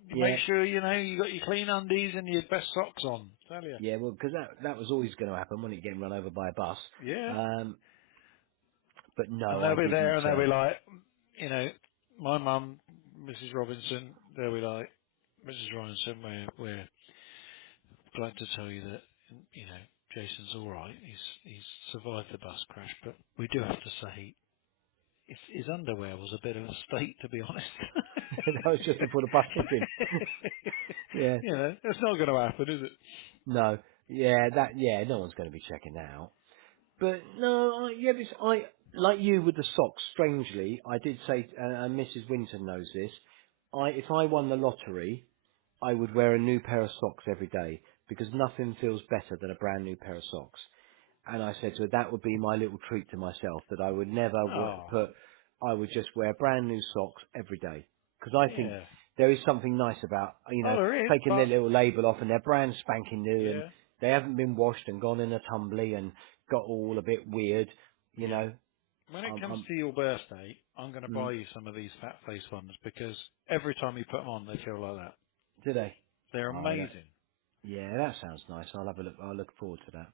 you make yeah, sure, you know, you got your clean undies and your best socks on. Tell you. yeah. Well, because that was always going to happen when you getting run over by a bus. Yeah. But And no, I they'll be didn't. there and they'll be like, you know, my mum, Mrs Robinson, they'll be like, Mrs Robinson, we're glad to tell you that, you know, Jason's alright. He's survived the bus crash, but we do have to say his underwear was a bit of a state, to be honest. that was just before the bus hit him. Yeah. You know, that's not going to happen, is it? No. Yeah. No one's going to be checking that out. But no, I like you with the socks. Strangely, I did say, and Mrs Winton knows this. If I won the lottery, I would wear a new pair of socks every day because nothing feels better than a brand new pair of socks. And I said to her that would be my little treat to myself that I would never Oh, I would just wear brand new socks every day because I think yeah. there is something nice about Oh, there is, taking their but little label off and they're brand spanking new and yeah, they haven't been washed and gone in a tumbly and got all a bit weird, you yeah. know. When it comes I'm to your birthday, I'm going to mm, buy you some of these fat face ones because every time you put them on, they feel like that. do they? They're Oh, that amazing. yeah, that sounds nice. I'll have a look. I'll look forward to that.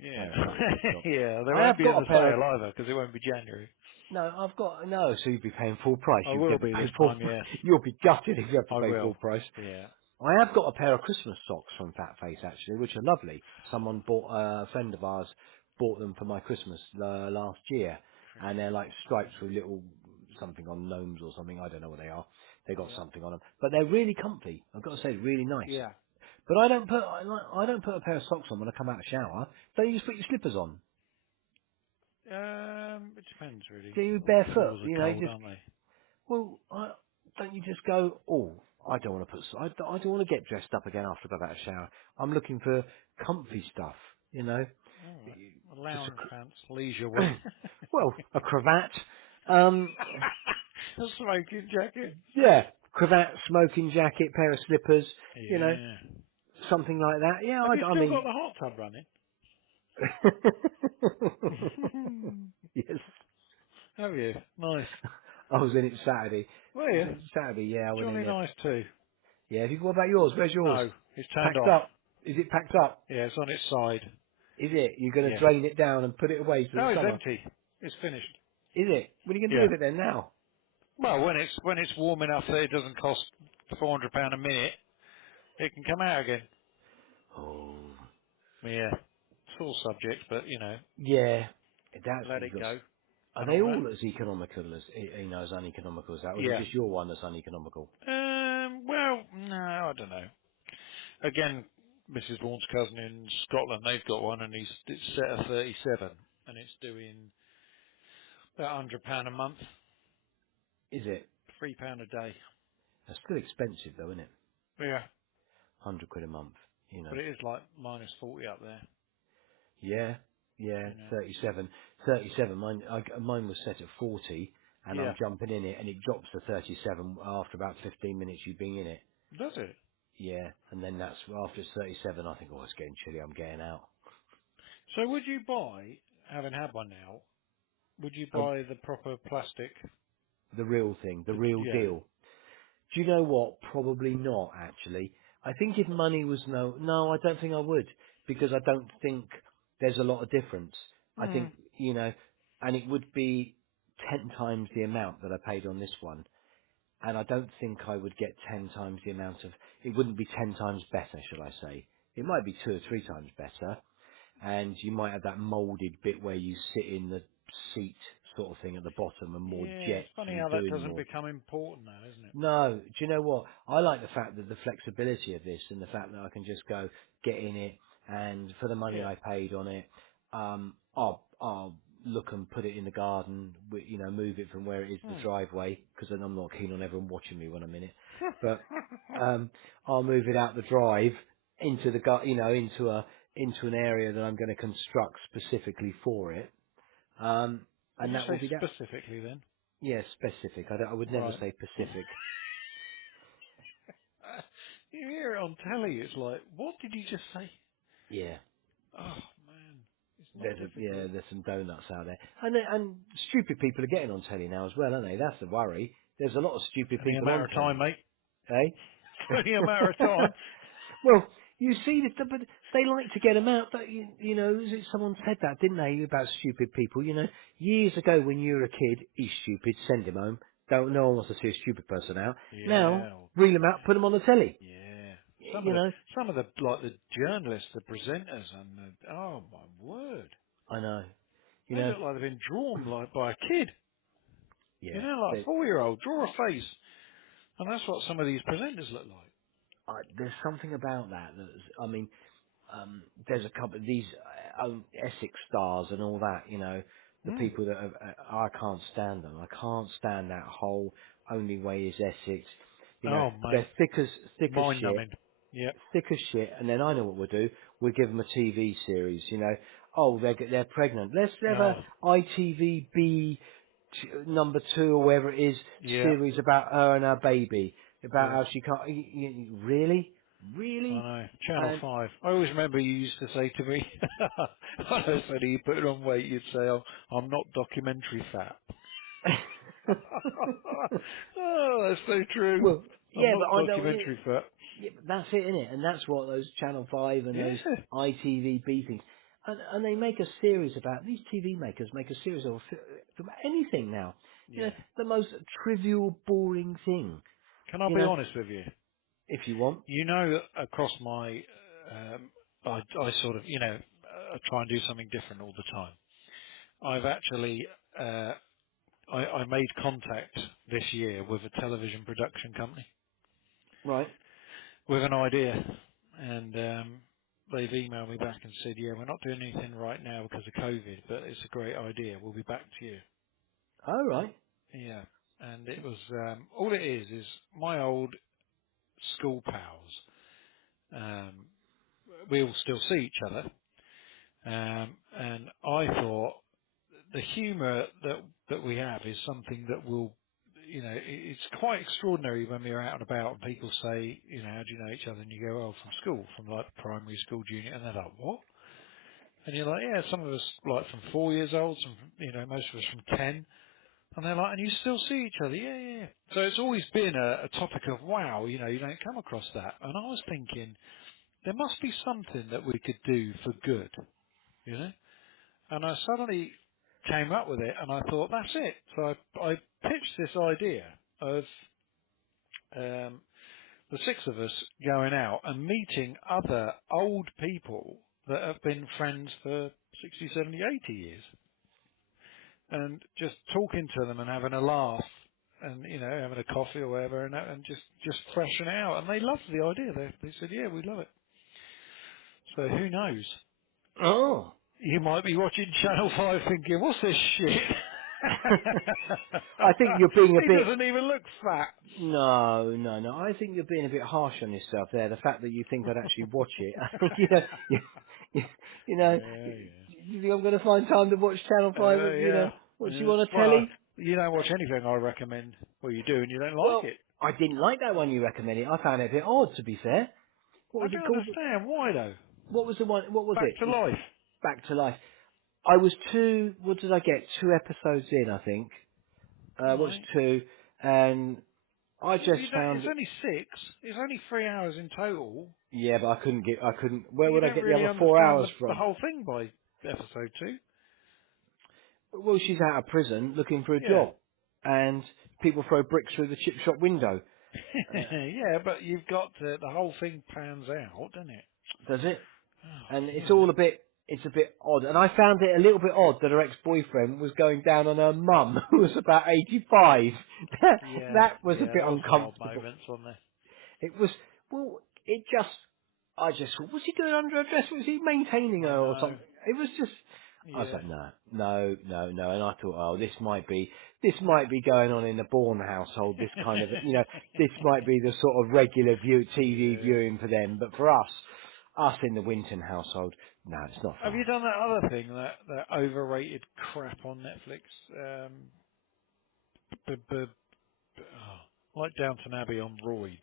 Yeah, Pair of fat face socks. yeah. They I won't have be in got a the pair of sale either because it won't be January. no. I've got no. So you'd be paying full price. I You'd will never be pay this full. time, yeah. You'll be gutted if you have to I pay full will. price. Yeah. I have got a pair of Christmas socks from Fat Face actually, which are lovely. Someone bought a friend of ours bought them for my Christmas last year, and they're like stripes with little something on gnomes or something. I don't know what they are. They got Yeah. something on them, but they're really comfy. I've got to say, really nice. Yeah. But I don't put a pair of socks on when I come out of the shower. Don't you just put your slippers on? It depends really. Do you The barefoot? floors You are know, cold, just aren't they? well, don't you just go? Oh, I don't want to I don't want to get dressed up again after I've got out of the shower. I'm looking for comfy stuff. You know, All right. just Lounge pants, leisure wear. well, a cravat. A smoking jacket. Yeah, cravat, smoking jacket, pair of slippers. You know, Yeah. something like that. Yeah, Have you I still got mean, the hot tub running? yes. Have you? Nice. I was in it Saturday. Were Was you? it Saturday? Yeah, I went in Jolly there. nice too. Yeah, what about yours? Where's yours? No, it's turned Packed off. up. Is it packed up? Yeah, it's on its side. Is it? You're going to Yeah. drain it down and put it away for the No, it's summer? empty. It's finished. Is it? What are you going to do Yeah. with it then now? Well, when it's warm enough that it doesn't cost £400 a minute, it can come out again. Oh. Yeah, sore subject, but Yeah. That's, let you've it got, go are and they all that. all as economical as, as uneconomical as that? Or is it Yeah. just your one that's uneconomical? Well, no, I don't know. Again, Mrs. Vaughan's cousin in Scotland, they've got one, and it's set at 37, and it's doing about £100 a month, Is it? £3 a day. That's still expensive though, isn't it? Yeah, 100 quid a month, you know. but it is like minus 40 up there. Yeah, yeah, You know. 37. 37, mine was set at 40, and I'm Yeah. jumping in it, and it drops to 37 after about 15 minutes you being in it. Does it? Yeah, and then that's, after it's 37, I think, oh, it's getting chilly, I'm getting out. So would you buy, having had one now, would you Um, buy the proper plastic? the real thing, the real Yeah. deal. Do you know what? Probably not, actually. I think if money was no, I don't think I would, because I don't think there's a lot of difference. I Hmm. think, and it would be 10 times the amount that I paid on this one. And I don't think I would get 10 times the amount of, it wouldn't be 10 times better, should I say. It might be 2 or 3 times better, and you might have that moulded bit where you sit in the seat sort of thing at the bottom and more Yeah, it's jets funny and how that doing doesn't more. become important now, isn't it? No, do you know what? I like the fact that the flexibility of this and the fact that I can just go get in it, and for the money Yeah. I paid on it, I'll look and put it in the garden, move it from where it is to the Hmm. driveway, because then I'm not keen on everyone watching me when I'm in it. But I'll move it out the drive into the into an area that I'm going to construct specifically for it, Would and you that will say be that. specifically then? Yeah, specific. I would never Right. say Pacific. You hear it on telly, it's like, what did you just say? Yeah. Oh man, it's not difficult. There's some donuts out there, and stupid people are getting on telly now as well, aren't they? That's the worry. There's a lot of stupid Only a people matter on of time, telly, mate. eh? Only a matter of time. Well, you see that, but they like to get them out. But someone said that, didn't they, about stupid people? Years ago when you were a kid, he's stupid. Send him home. Don't No one wants to see a stupid person out. Now, Yeah, reel him out, put him on the telly. yeah. You know. Some of the like the journalists, the presenters, and oh my word, I know. You they know. look like they've been drawn like by a kid. Yeah. Like a 4-year-old, draw a face, and that's what some of these presenters look like. There's something about that. I mean, there's a couple of these Essex stars and all that. The Mm. people that I can't stand them. I can't stand that whole only way is Essex. Oh They're mate, thick as mind shit, numbing. Yep. thick as shit. And then I know what we'll do. We'll give them a TV series. Oh, they're pregnant. Let's have Oh a ITVB number 2 or whatever it is yeah. series about her and her baby, about Yeah. how she can't. Really, I really, know. Channel and 5. I always remember you used to say to me, I know, funny, you put it on weight, you'd say, oh, I'm not documentary fat. Oh, that's so true. well, I'm yeah, not but I know. documentary fat. Yeah, but that's it, innit? And that's what those Channel 5 and those Yeah. ITVB things. And they make a series about, these TV makers make a series of about anything now. Yeah. The most trivial, boring thing. Can I You be know, honest with you? if you want. You know, across my, I sort of, I try and do something different all the time. I've actually, I made contact this year with a television production company Right. with an idea, and they've emailed me back and said, yeah, we're not doing anything right now because of COVID, but it's a great idea. We'll be back to you. All And right. yeah, and it was all it is my old school pals. Um, we all still see each other, and I thought the humour that we have is something that will, it's quite extraordinary when we're out and about and people say, how do you know each other? And you go, oh, from school, from like primary school, junior, and they're like, what? And you're like, yeah, some of us like from 4 years old, some, most of us from 10. And they're like, and you still see each other? Yeah, yeah, yeah. So it's always been a topic of, wow, you don't come across that. And I was thinking, there must be something that we could do for good, you know? And I suddenly came up with it, and I thought, that's it. So I pitched this idea of the 6 of us going out and meeting other old people that have been friends for 60, 70, 80 years. And just talking to them and having a laugh and, having a coffee or whatever and just thrashing it out. And they loved the idea. They said, yeah, we love it. So who knows? Oh. You might be watching Channel 5 thinking, what's this shit? I think you're being a He bit... doesn't even look fat. No. I think you're being a bit harsh on yourself there. The fact that you think I'd actually watch it. you know, you think I'm going to find time to watch Channel 5, Yeah. what you Yeah. want a Well, telly? you don't watch anything I recommend. Well, you do and you don't like Well, it. I didn't like that one you recommended. I found it a bit odd, to be fair. What I was it don't called? understand. Why, though? What was the one? What was Back it? to life. Back to Life. I was what did I get? 2 episodes in, I think. Watched Right. 2, and I just found It's only 6. It's only 3 hours in total. yeah, but I couldn't, where You would I don't get the really other 4 understand hours the from? whole thing by episode 2. Well, she's out of prison looking for a Yeah. job, and people throw bricks through the chip shop window. Yeah, but you've got to, the whole thing pans out, doesn't it? Does it? Oh, And it's a bit odd. And I found it a little bit odd that her ex-boyfriend was going down on her mum, who was about 85. yeah, That was a bit there was some odd uncomfortable. moments, wasn't there? It was, well, I just thought, was he doing under her dress? Was he maintaining I her or know. something? It was just, I was Yeah. like, no. And I thought, oh, this might be going on in the Bourne household, this kind of, this might be the sort of regular TV Yeah. viewing for them. But for us in the Winton household, no, it's not Have you fun. done that other thing, that overrated crap on Netflix? Like Downton Abbey on roids.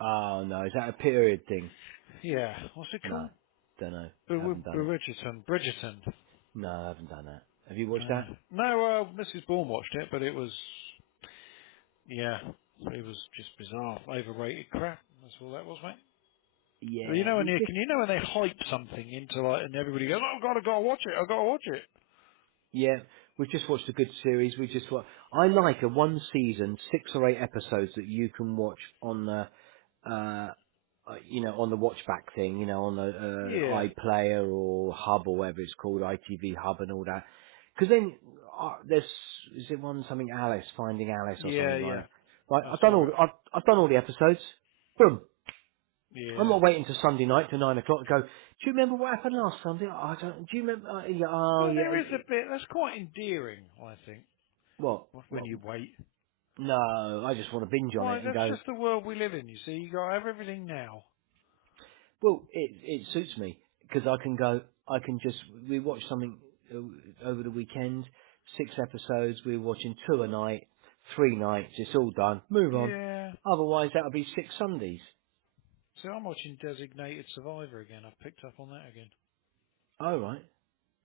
Oh, no, is that a period thing? Yeah. What's it No, called? don't know. Haven't done it. Bridgerton. No, I haven't done that. Have you watched that? No, Mrs. Bourne watched it, but it was, yeah, it was just bizarre. Overrated crap. That's all that was, mate. Well, Yeah, we just when they hype something into like, and everybody goes, oh, I've got to watch it, I've got to watch it. Yeah, we've just watched a good series. I like a 1 season, 6 or 8 episodes that you can watch on the, on the watchback thing, on the Yeah, iPlayer or Hub or whatever it's called, ITV Hub and all that. Because then is it one something Alice, Finding Alice or something like yeah, that? Right, that's alright. I've done all the episodes. Boom. I'm Yeah. not waiting till Sunday night to 9 o'clock to go, do you remember what happened last Sunday? I don't, do you remember? Yeah, oh, Well, there is yeah. a bit, that's quite endearing, I think, What? when you wait. No, I just want to binge on Why, it and that's go, just the world we live in, you see. You got to have everything now. well, it suits me because I can just, we watch something over the weekend, 6 episodes, we're watching 2 a night, 3 nights, it's all done, move on. Yeah. Otherwise that'll be 6 Sundays. So I'm watching Designated Survivor again. I've picked up on that again. Oh, right.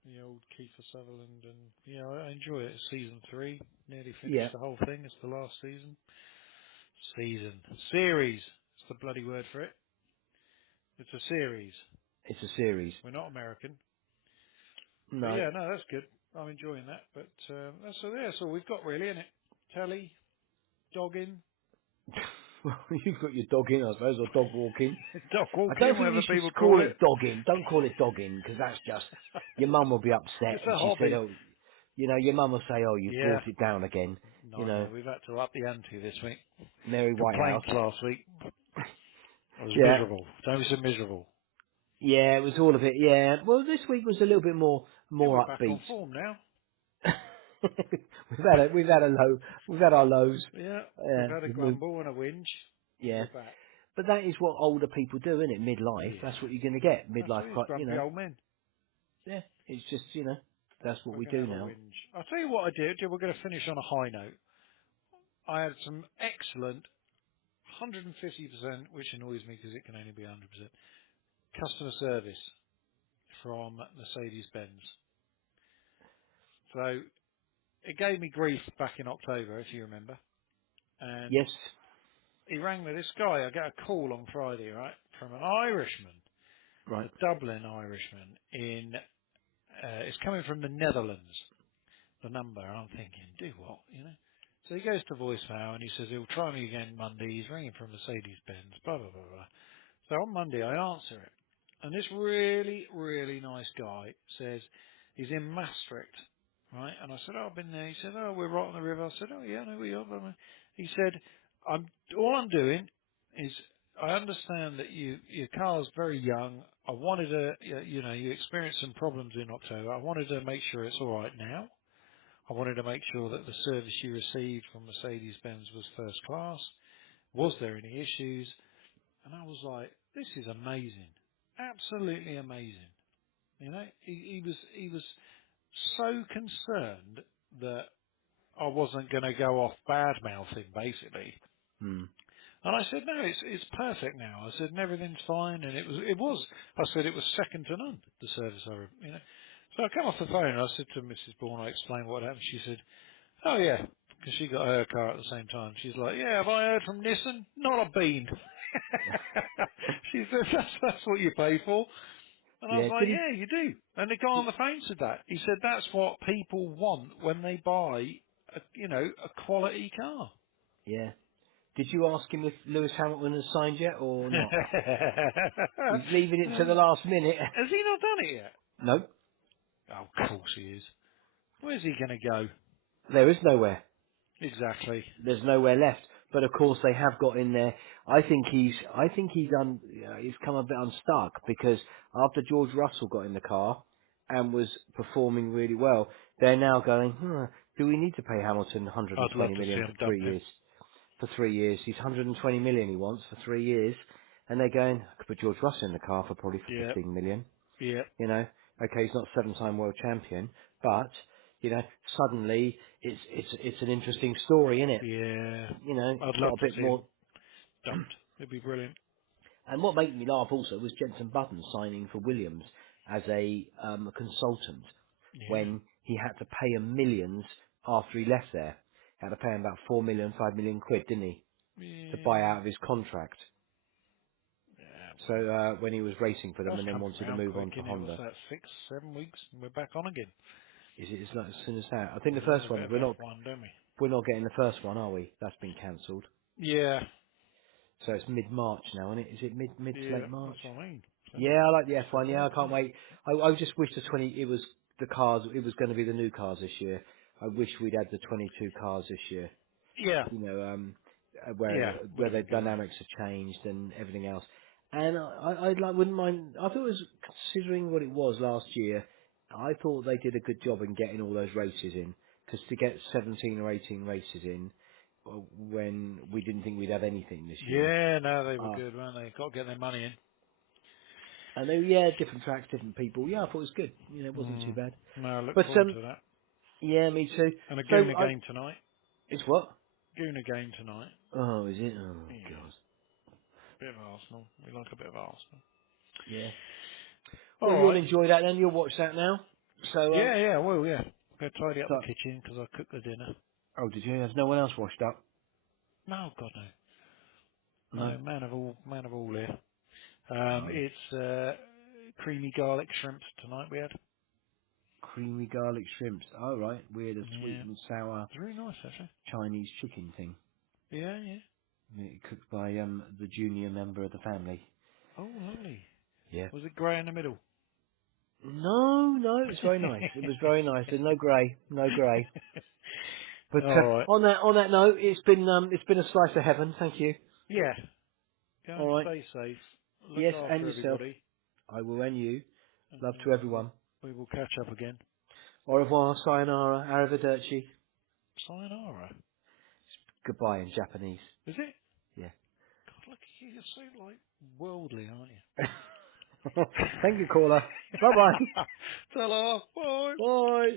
The old Kiefer Sutherland, and I enjoy it. Season 3, nearly finished Yeah, the whole thing. It's the last season. Series. It's the bloody word for it. It's a series. it's a series. We're not American. But No. yeah, no, that's good. I'm enjoying that. But that's all we've got really, isn't it? Telly, dogging, Well, you've got your dog in, I suppose, or dog walking. dog I don't walking, think you whatever should people call call it it. dogging. Don't call it dogging, because that's just, your mum will be upset. It's And a she said, hobby. oh, your mum will say, oh, you've Yeah. brought it down again. Nightmare. We've had to up the ante this week. Mary Whitehouse. Complaints last week. I was Yeah. miserable. Don't be so miserable. Yeah, it was all of it, yeah. Well, this week was a little bit Yeah, more we're back upbeat. on form now. we've had our lows. Yeah, we've Yeah, had a we've moved, grumble and a whinge, but yeah. we're back. But that is what older people do, isn't it? Midlife. Yeah, That's what you're going to get. that's what Midlife, it is, grumpy you know. old men. Yeah, it's just, that's what We're we going to do have a now. whinge. I'll tell you what I did. We're going to finish on a high note. I had some excellent 150%, which annoys me because it can only be 100%, customer service from Mercedes-Benz. So it gave me grief back in October, if you remember. And Yes. he rang me, this guy, I got a call on Friday, right, from an Irishman, a Right. Dublin Irishman it's coming from the Netherlands, the number, and I'm thinking, do what, So he goes to voicemail and he says he'll try me again Monday. He's ringing from Mercedes-Benz, blah, blah, blah, blah. So on Monday I answer it. And this really, really nice guy says he's in Maastricht, right? And I said, oh, I've been there. He said, oh, we're right on the river. I said, oh, yeah, I know where you are. He said, all I'm doing is I understand that your car's very young. I wanted to, you experienced some problems in October. I wanted to make sure it's all right now. I wanted to make sure that the service you received from Mercedes-Benz was first class. Was there any issues? And I was like, this is amazing. Absolutely amazing. You know, he was so concerned that I wasn't going to go off bad-mouthing, basically. Hmm. And I said, no, it's perfect now. I said, and everything's fine. And it was. I said, it was second to none, the service you know. So I come off the phone and I said to Mrs. Bourne, I explained what happened. She said, oh yeah, because she got her car at the same time. She's like, yeah, have I heard from Nissan? Not a bean. She said, that's what you pay for. And I Yeah, was like, yeah, you do. And the guy on the phone said that. He said, that's what people want when they buy, a quality car. yeah. Did you ask him if Lewis Hamilton has signed yet or not? He's leaving it to the last minute. Has he not done it yet? No, Oh, of course he is. Where's he going to go? there is nowhere. Exactly. There's nowhere left. But of course they have got in there. I think he's he's come a bit unstuck because after George Russell got in the car and was performing really well, they're now going, do we need to pay Hamilton I'd love 120 to see million him for dump 3 him. years? For 3 years, he's 120 million he wants for 3 years, and they're going, I could put George Russell in the car for probably for Yeah, 15 million. yeah, You know, okay, he's not 7-time world champion, but suddenly it's an interesting story, isn't it? yeah. You know, I'd got love a to bit see him more. dumped. It'd be brilliant. And what made me laugh also was Jenson Button signing for Williams as a consultant Yeah, when he had to pay him millions after he left there. He had to pay him about 4 million, 5 million quid, didn't he, to buy yeah, out of his contract. yeah. So when he was racing for them That's and then come wanted to round move quick, on to isn't it? What's Honda. that, 6, 7 weeks? And we're back on again. Is it as soon as that? I think We the love first a bit one of we're not F1, don't we? getting the first one, are we? That's been cancelled. Yeah, So it's mid-March now, isn't it? Is it mid to yeah. late March? That's what I mean. So, Yeah, I like the still F1. Yeah, I got can't time. wait. I just wish it was the cars. It was going to be the new cars this year. I wish we'd had the 22 cars this year. Yeah, Where yeah. Would have the been good, wouldn't dynamics have changed and everything else. And I wouldn't mind. I thought it was considering what it was last year. I thought they did a good job in getting all those races in because to get 17 or 18 races in when we didn't think we'd have anything this it? year. Yeah, no, they were good, weren't they? Got to get their money in. And different tracks, different people. Yeah, I thought it was good. It wasn't too bad. No, I look But forward to that. yeah, me too. And a So Gooner game tonight. it's what? Gooner game tonight. Oh, is it? Oh Yeah. God. Bit of Arsenal. We like a bit of Arsenal. Yeah. Well, All you'll right. enjoy that then. You'll watch that now. So Yeah, yeah, well, yeah. Go tidy up so, the kitchen because I cooked the dinner. oh, did you? Has no one else washed up? No, God no. No. No, man of all here. No. It's creamy garlic shrimps tonight we had. Creamy garlic shrimps. Oh right, weird, a sweet Yeah. and sour It's really nice actually. Chinese chicken thing. Yeah, yeah. Cooked by the junior member of the family. Oh, lovely. Yeah. Was it grey in the middle? No, it's very nice. It was very nice. And no grey, no grey. But All right. on that note, it's been a slice of heaven. Thank you. Yeah. Go All and right. stay safe. Look Yes, and after yourself. everybody. I will, and you. And Love to everyone. we will catch up again. Au revoir, sayonara, arrivederci. Sayonara. Goodbye in Japanese. Is it? Yeah. God, look, you're so, like, worldly, aren't you? Thank you, caller. Bye-bye. Ta-ra. Bye. Bye.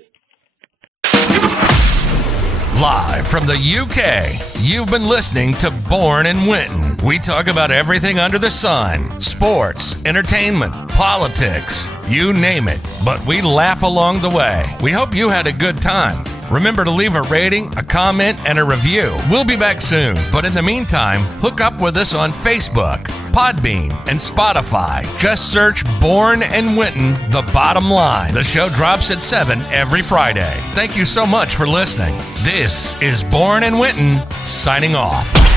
Live from the UK, you've been listening to Bourne and Winton. We talk about everything under the sun. Sports, entertainment, politics, you name it. But we laugh along the way. We hope you had a good time. Remember to leave a rating, a comment, and a review. We'll be back soon, but in the meantime, hook up with us on Facebook, Podbean, and Spotify. Just search Bourne and Winton, The Bottom Line. The show drops at 7 every Friday. Thank you so much for listening. This is Bourne and Winton signing off.